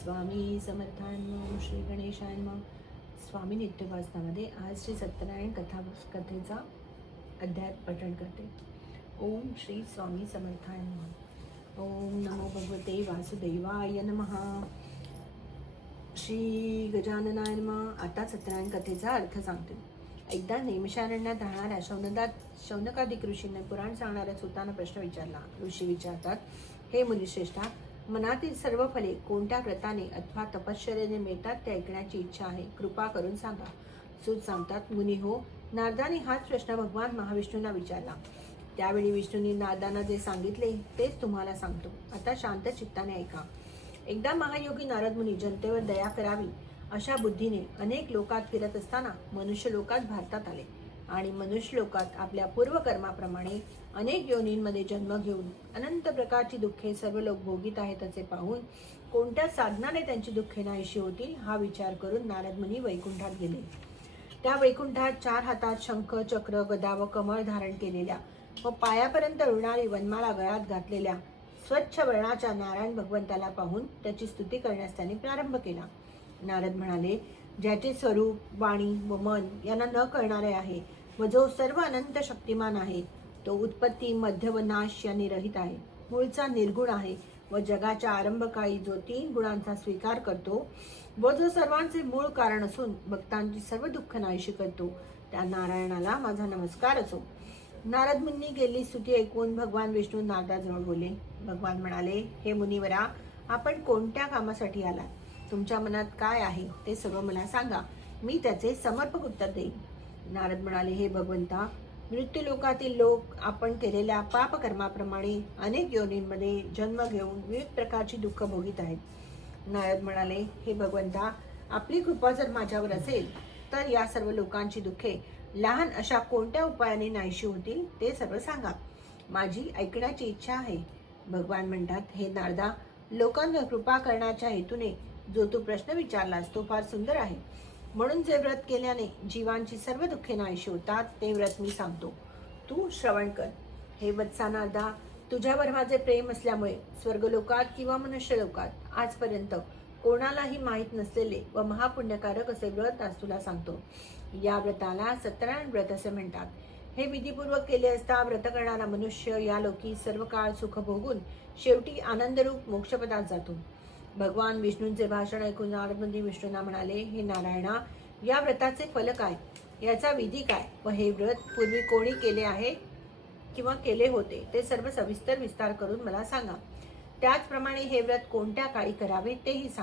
स्वामी समर्थांनो श्री गणेशांनो. स्वामी नित्यवाचनामध्ये आज श्री सत्यनारायण कथेचा अध्याय पठण करते. ओम श्री स्वामी समर्थांनो. ओम नमो भगवते वासुदेवाय नमः. श्री गजाननाय नमः. आता सत्यनारायण कथेचा अर्थ सांगते. एकदा नेमिषारण्यात राहणाऱ्या शौनकादिक ऋषींना पुराण सांगणाऱ्या सुताना प्रश्न विचारला. ऋषी विचारतात, हे मुनिश्रेष्ठा, मनातील सर्व फले कोणत्या व्रताने अथवा तपश्चर्याने मिळतात ते ऐकण्याची इच्छा आहे, कृपा करून सांगा. सूत सांगतात, मुनी हो, नारदाने हाच प्रश्न भगवान महाविष्णूंना विचारला. त्यावेळी विष्णूंनी नारदांना जे सांगितले तेच तुम्हाला सांगतो. आता शांत चित्ताने ऐका. एकदा महायोगी नारद मुनी जनतेवर दया करावी अशा बुद्धीने अनेक लोकात फिरत असताना मनुष्य लोकात भारतात आले आणि मनुष्य लोकात आपल्या पूर्वकर्माप्रमाणे अनेक योनींमध्ये जन्म घेऊन अनंत प्रकारची दुःखे सर्व लोक भोगीत आहेत असे पाहून कोणत्या साधनाने त्यांची दुःखे नाहीशी होतील हा विचार करून नारद मुनी वैकुंठात गेले. त्या वैकुंठात 4 हातात शंख, चक्र, गदा व कमळ धारण केलेल्या व पायापर्यंत रुळणारी वनमाळा गळ्यात घातलेल्या स्वच्छ वर्णाच्या नारायण भगवंताला पाहून त्याची स्तुती करण्यास त्यांनी प्रारंभ केला. नारद म्हणाले, ज्याचे स्वरूप, वाणी व मन यांना न कळणारे आहे व जो सर्व अनंत शक्तिमान आहे, तो उत्पत्ती, मध्य व नाश यांनी रहित आहे, मूळचा निर्गुण आहे व जगाच्या आरंभकाळी जो 3 गुणांचा स्वीकार करतो व जो सर्वांचे मूळ कारण असून भक्तांची सर्व दुःख नाहीशी करतो, त्या नारायणाला माझा नमस्कार असो. नारद मुनी गेली स्तुती ऐकून भगवान विष्णू नारदाजवळ बोलले. भगवान म्हणाले, हे मुनिवरा, आपण कोणत्या कामासाठी आलात? तुमच्या मनात काय आहे ते सगळं मला सांगा, मी त्याचे समर्पक उत्तर देईन. नारद म्हणाले, हे भगवंता, मृत्यू लोकातील लोक आपण केलेल्या पापकर्माप्रमाणे अनेक योनींमध्ये जन्म घेऊन विविध प्रकारची दुःख भोगीत आहेत. नारद म्हणाले, हे भगवंता, आपली कृपा जर माझ्यावर असेल तर या सर्व लोकांची दुःखे लहान अशा कोणत्या उपायाने नाहीशी होतील ते सर्व सांगा, माझी ऐकण्याची इच्छा आहे. भगवान म्हणतात, हे नारदा, लोकांवर कृपा करण्याच्या हेतूने जो तू प्रश्न विचारलास तो फार सुंदर आहे. म्हणून जे व्रत केल्याने जीवांची सर्व दुःखे नाहीशी होतात ते व्रत मी सांगतो, तू श्रवण कर. हे वत्सा नारदा, तुझ्यावर माझे प्रेम असल्यामुळे स्वर्गलोकात किंवा मनुष्य लोकात आजपर्यंत कोणालाही माहीत नसलेले व महापुण्यकारक असे व्रत आज तुला सांगतो. या व्रताला सत्यनारायण व्रत असे म्हणतात. हे विधीपूर्वक केले असता व्रत करणारा मनुष्य या लोकी सर्व काळ सुख भोगून शेवटी आनंदरूप मोक्षपदात जातो. भगवान विष्णूंचे भाषण ऐकून नारद मुनी विष्णूंना म्हणाले, हे नारायणा, या व्रताचे फल काय, याचा विधी काय व हे व्रत पूर्वी कोणी केले आहे किंवा केले होते ते सर्व सविस्तर विस्तार करून मला सांगा. त्याचप्रमाणे हे व्रत कोणत्या काळी करावे तेही सांगा.